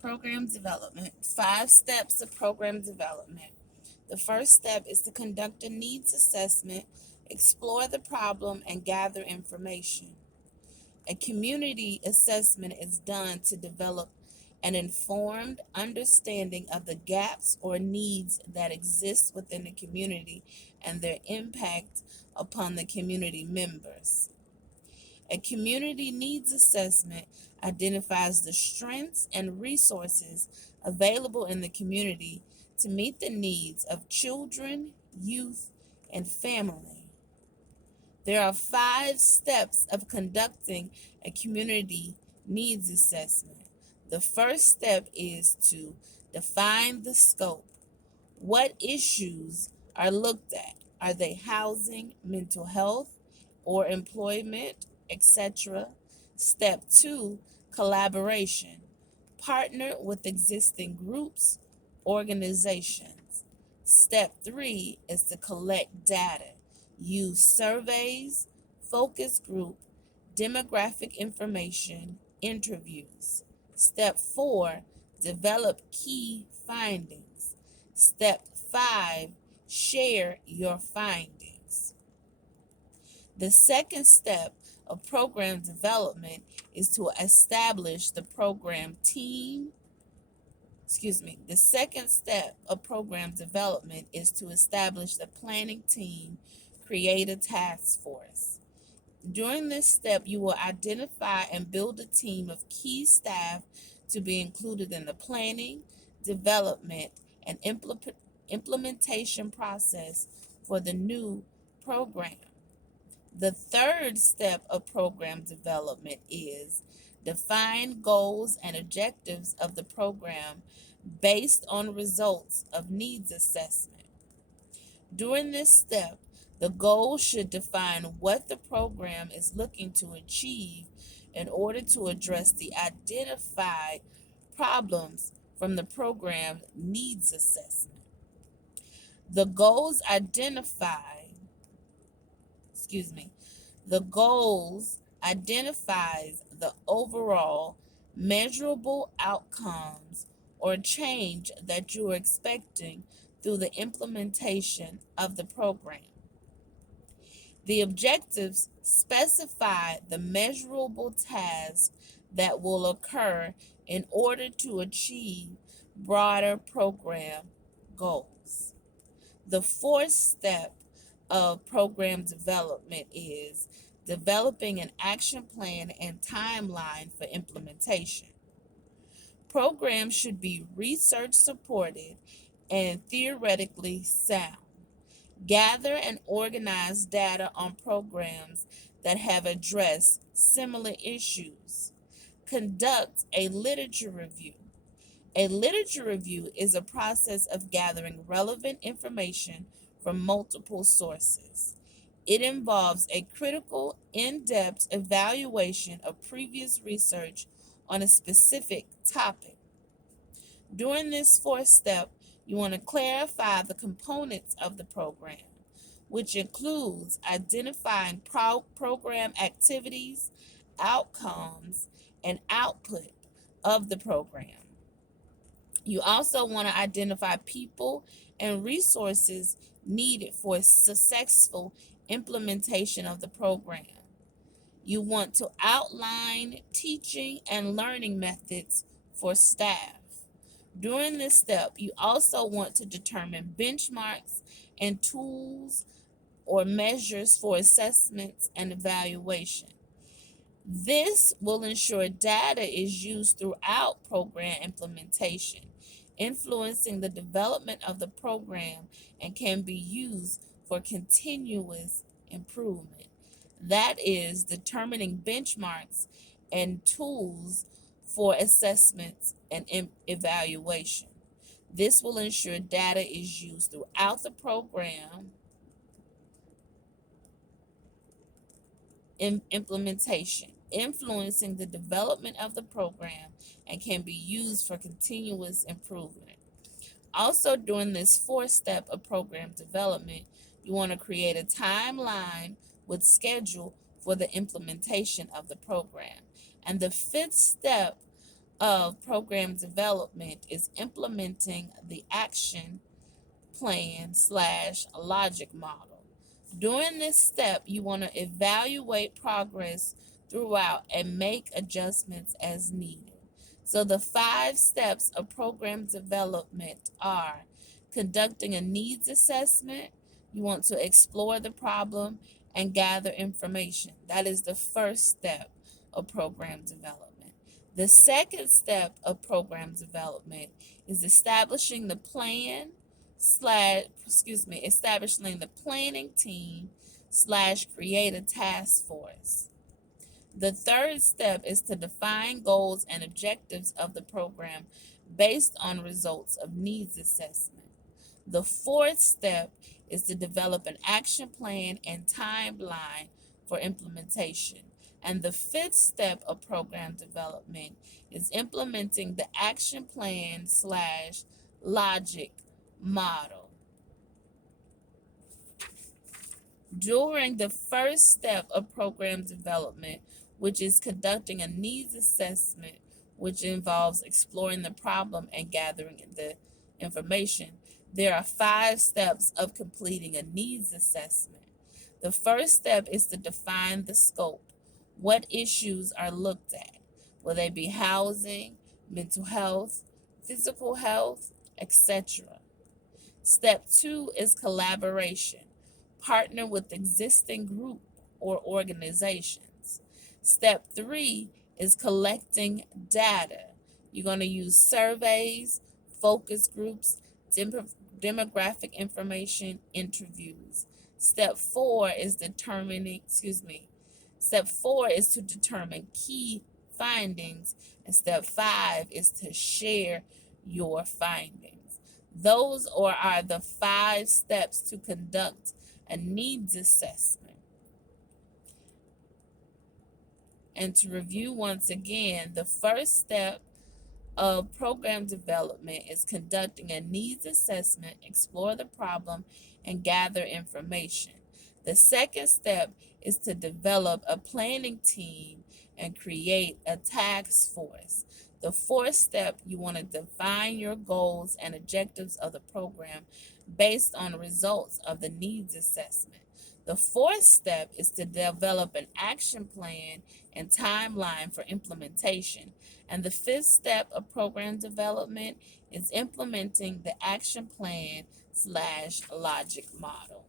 Program development. 5 steps of program development. The first step is to conduct a needs assessment, explore the problem, and gather information. A community assessment is done to develop an informed understanding of the gaps or needs that exist within the community and their impact upon the community members. A community needs assessment identifies the strengths and resources available in the community to meet the needs of children, youth, and family. There are 5 steps of conducting a community needs assessment. The first step is to define the scope. What issues are looked at? Are they housing, mental health, or employment, etc.? Step 2, collaboration. Partner with existing groups, organizations. Step 3 is to collect data. Use surveys, focus group, demographic information, interviews. Step 4, develop key findings. Step 5, share your findings. The second step of program development is to establish the program team. The second step of program development is to establish the planning team, create a task force. During this step, you will identify and build a team of key staff to be included in the planning, development, and implementation process for the new program. The third step of program development is define goals and objectives of the program based on results of needs assessment. During this step, the goal should define what the program is looking to achieve in order to address the identified problems from the program needs assessment. The goals the goals identifies the overall measurable outcomes or change that you are expecting through the implementation of the program. The objectives specify the measurable tasks that will occur in order to achieve broader program goals. The fourth step of program development is developing an action plan and timeline for implementation. Programs should be research supported and theoretically sound. Gather and organize data on programs that have addressed similar issues. Conduct a literature review. A literature review is a process of gathering relevant information from multiple sources. It involves a critical, in-depth evaluation of previous research on a specific topic. During this fourth step, you want to clarify the components of the program, which includes identifying program activities, outcomes, and output of the program. You also want to identify people and resources needed for a successful implementation of the program. You want to outline teaching and learning methods for staff. During this step, you also want to determine benchmarks and tools or measures for assessments and evaluation. This will ensure data is used throughout program implementation, influencing the development of the program and can be used for continuous improvement. That is, determining benchmarks and tools for assessments and evaluation. This will ensure data is used throughout the program implementation, influencing the development of the program and can be used for continuous improvement. Also, during this fourth step of program development, you want to create a timeline with schedule for the implementation of the program. And the fifth step of program development is implementing the action plan slash logic model. During this step, you want to evaluate progress throughout and make adjustments as needed. So, the 5 steps of program development are conducting a needs assessment. You want to explore the problem and gather information. That is the first step of program development. The second step of program development is establishing the plan establishing the planning team slash create a task force. The third step is to define goals and objectives of the program based on results of needs assessment. The fourth step is to develop an action plan and timeline for implementation. And the fifth step of program development is implementing the action plan slash logic model. During the first step of program development, which is conducting a needs assessment, which involves exploring the problem and gathering the information, there are 5 steps of completing a needs assessment. The first step is to define the scope. What issues are looked at? Will they be housing, mental health, physical health, etc.? Step 2 is collaboration. Partner with existing group or organizations. Step 3 is collecting data. You're going to use surveys, focus groups, demographic information, interviews. Step 4 is Step 4 is to determine key findings, and step 5 is to share your findings. Those are the 5 steps to conduct a needs assessment. And to review once again, the first step of program development is conducting a needs assessment, explore the problem, and gather information. The second step is to develop a planning team and create a task force. The fourth step, you want to define your goals and objectives of the program based on results of the needs assessment. The fourth step is to develop an action plan and timeline for implementation. And the fifth step of program development is implementing the action plan slash logic model.